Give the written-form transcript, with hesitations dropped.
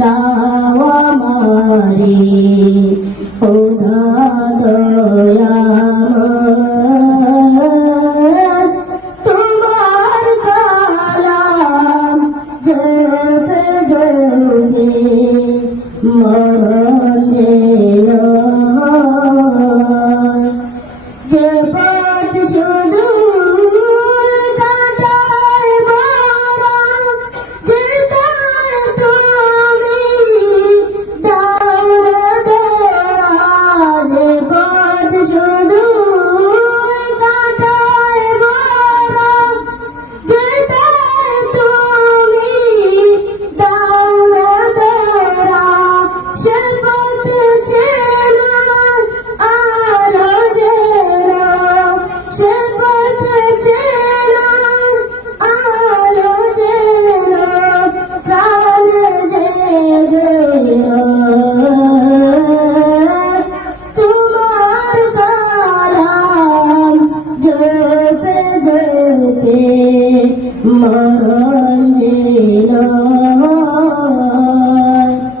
দাও আমারে খোদা দয়াময় তোমার কালাম জপে জপে মরণ যেন যে পথ শুধু কাটায় মারা যেতায় তুমি দাও দেওয়া যে পথ শুধু কাটায় মারা যেতায় তুমি দাও দেওয়া সে পথ চেনা আলো যেনা সে পথ চেনা আলো যেনা প্রাণ জেগে তোমার কালাম জপে জপে মরণ